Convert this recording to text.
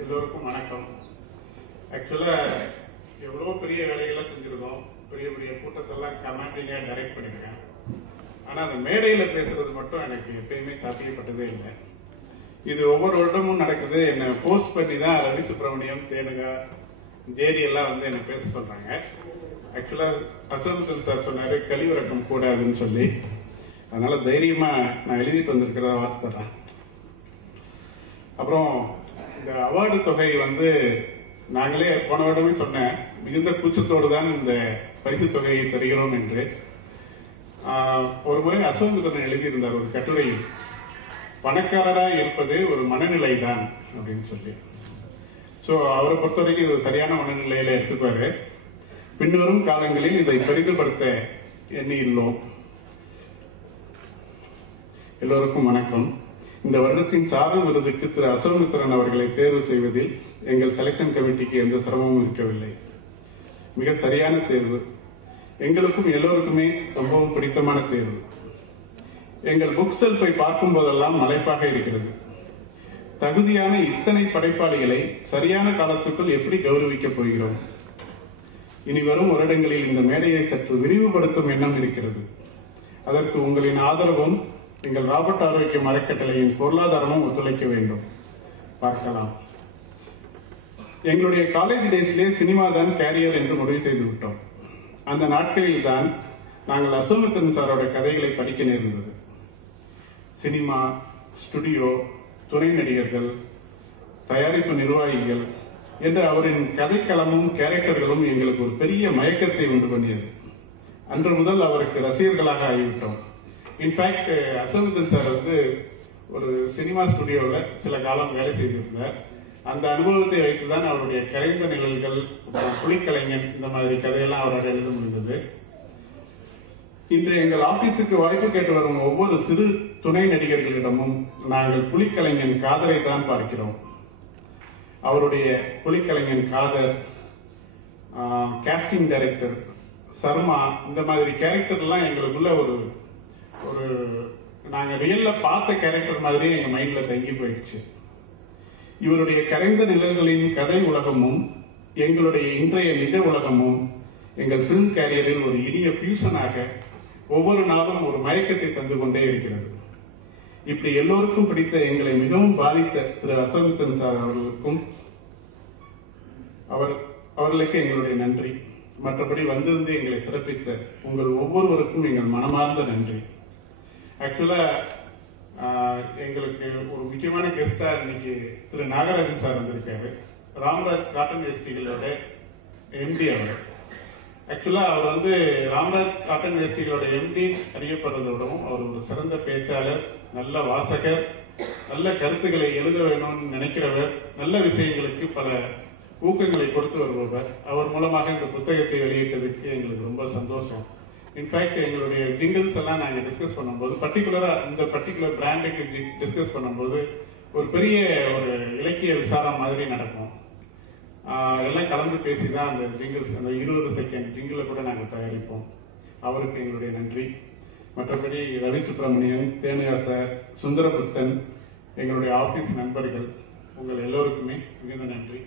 எல்லோருக்கும் வணக்கம். ஆக்சுவலா எவ்வளோ பெரிய வேலைகளை செஞ்சிருக்கோம். பெரிய பெரிய கூட்டத்தெல்லாம் கமாண்டிங்காக டைரக்ட் பண்ணியிருக்கேன் ஆனால் அந்த மேடையில் பேசுறது மட்டும் எனக்கு எப்பயுமே சாத்தியப்பட்டதே இல்லை. இது ஒவ்வொரு வருடமும் நடக்குது. என்னை போஸ்ட் பண்ணி தான் ரவி சுப்பிரமணியம் தேனுகா ஜேடி எல்லாம் வந்து என்னை பேச சொல்றாங்க. ஆக்சுவலா அசோகன் சார் சொன்னாரு கழிவிறக்கம் கூடாதுன்னு சொல்லி. அதனால தைரியமா நான் எழுதிட்டு வந்திருக்கிறதா வாசிப்படுறேன் அப்புறம் இந்த அவார்டு தொகை வந்து நாங்களே போன வருடமே சொன்னேன். மிகுந்த கூச்சத்தோடு தான் இந்த பரிசு தொகையை தருகிறோம் என்று. ஆஹ், ஒரு முறை அசோகன் எழுதியிருந்தார் ஒரு கட்டுரையில் பணக்காரரா இருப்பது ஒரு மனநிலை தான் அப்படின்னு சொல்லி. சோ அவரை பொறுத்த வரைக்கும் இது சரியான மனநிலையில எடுத்துக்குவாரு பின்வரும் காலங்களில் இதை பெரிதுபடுத்த எண்ணியுள்ளோம். எல்லோருக்கும் வணக்கம். இந்த வருடத்தின் சாரல் விருதுக்கு திரு அசோகமித்திரன் அவர்களை தேர்வு செய்வதில் எங்கள் செலக்ஷன் கமிட்டிக்கு எந்த சிரமமும் இருக்கவில்லை. மிக சரியான தேர்வு. எங்களுக்கும் எல்லோருக்குமே ரொம்பவும் பிடித்தமான தேர்வு. எங்கள் புக் செல்ஃபை பார்க்கும் போதெல்லாம் மலைப்பாக இருக்கிறது. தகுதியான இத்தனை படைப்பாளிகளை சரியான காலத்துக்குள் எப்படி கௌரவிக்கப் போகிறோம்? இனி வரும் வருடங்களில் இந்த மேடையை சற்று விரிவுபடுத்தும் எண்ணம் இருக்கிறது. அதற்கு உங்களின் ஆதரவும் எங்கள் ராபர்ட் ஆரோக்கியம் அறக்கட்டளையின் பொருளாதாரமும் ஒத்துழைக்க வேண்டும். பார்க்கலாம். எங்களுடைய காலேஜ் டேஸ்லேயே சினிமா தான் கேரியர் என்று முடிவு செய்து விட்டோம். அந்த நாட்களில் தான் நாங்கள் அசோகத்தன் சாரோட கதைகளை படிக்க நேர்ந்தது. சினிமா ஸ்டுடியோ துணை நடிகர்கள் தயாரிப்பு நிர்வாகிகள் என்று அவரின் கதைக்களமும் கேரக்டர்களும் எங்களுக்கு ஒரு பெரிய மயக்கத்தை உண்டு பண்ணியது. அன்று முதல் அவருக்கு ரசிகர்களாக ஆகிவிட்டோம். இன்ஃபேக்ட் uh, அசோகத்தன் சார் வந்து ஒரு சினிமா ஸ்டுடியோவில் சில காலம் வேலை செய்திருந்தார். அந்த அனுபவத்தை வைத்துதான் அவருடைய கரைந்த நிழல்கள் புலிக்கலைஞன் இந்த மாதிரி கதையெல்லாம் அவரால் எழுத முடிந்தது. இன்று எங்கள் ஆபீஸுக்கு வாய்ப்பு கேட்டு வரும் ஒவ்வொரு சிறு துணை நடிகர்களிடமும் நாங்கள் புலிக்கலைஞன் காதலை தான் பார்க்கிறோம். அவருடைய புலிக்கலைஞன் காதர் கேஸ்டிங் டைரக்டர் சர்மா இந்த மாதிரி கேரக்டர் எல்லாம் எங்களுக்குள்ள ஒரு ஒரு நாங்க ரியல்ல பார்த்த கேரக்டர் மாதிரியே எங்க மைண்ட்ல தங்கி போயிடுச்சு. இவருடைய கரைந்த நிழல்களின் கதை உலகமும் எங்களுடைய இன்றைய நிஜ உலகமும் எங்கள் ஃபிலிம் கேரியரில் ஒரு இனிய ஃபியூஷனாக ஒவ்வொரு நாளும் ஒரு மயக்கத்தை தந்து கொண்டே இருக்கிறது. இப்படி எல்லோருக்கும் பிடித்த எங்களை மிகவும் பாதித்த திரு அசோகத்தன் சார் அவர்களுக்கும் அவர் அவர்களுக்கு எங்களுடைய நன்றி. மற்றபடி வந்திருந்து எங்களை சிறப்பித்த உங்கள் ஒவ்வொருவருக்கும் எங்கள் மனமார்ந்த நன்றி. ஆக்சுவலா எங்களுக்கு ஒரு முக்கியமான கெஸ்டா இன்னைக்கு திரு நாகராஜன் சார் வந்திருக்காரு. ராம்ராஜ் காட்டன் வேஷ்டிகளோட எம்டி அவர். ஆக்சுவலா அவர் வந்து ராம்ராஜ் காட்டன் வேஷ்டிகளோட எம்டி அறியப்படுறதோடவும் அவர் ஒரு சிறந்த பேச்சாளர் நல்ல வாசகர் நல்ல கருத்துக்களை எழுத வேணும்னு நினைக்கிறவர் நல்ல விஷயங்களுக்கு பல ஊக்கங்களை கொடுத்து வருபவர். அவர் மூலமாக இந்த புத்தகத்தை வெளியிட்டதுக்கு எங்களுக்கு ரொம்ப சந்தோஷம். இன்ஃபேக்ட் எங்களுடைய ஜிங்கிள்ஸ் எல்லாம் நாங்கள் டிஸ்கஸ் பண்ணும்போது பர்டிகுலரா இந்த பர்டிகுலர் பிராண்டுக்கு டிஸ்கஸ் பண்ணும்போது ஒரு பெரிய ஒரு இலக்கிய விசாரம் மாதிரி நடக்கும். எல்லாம் கலந்து பேசி தான் அந்த ஜிங்கிள்ஸ் அந்த இருபது செகண்ட் ஜிங்கிளை கூட நாங்கள் தயாரிப்போம். அவருக்கு எங்களுடைய நன்றி. மற்றபடி ரவி சுப்பிரமணியன் தேனுகா சார் சுந்தரபுத்தன் எங்களுடைய ஆபீஸ் நண்பர்கள் உங்கள் எல்லோருக்குமே மிகுந்த நன்றி.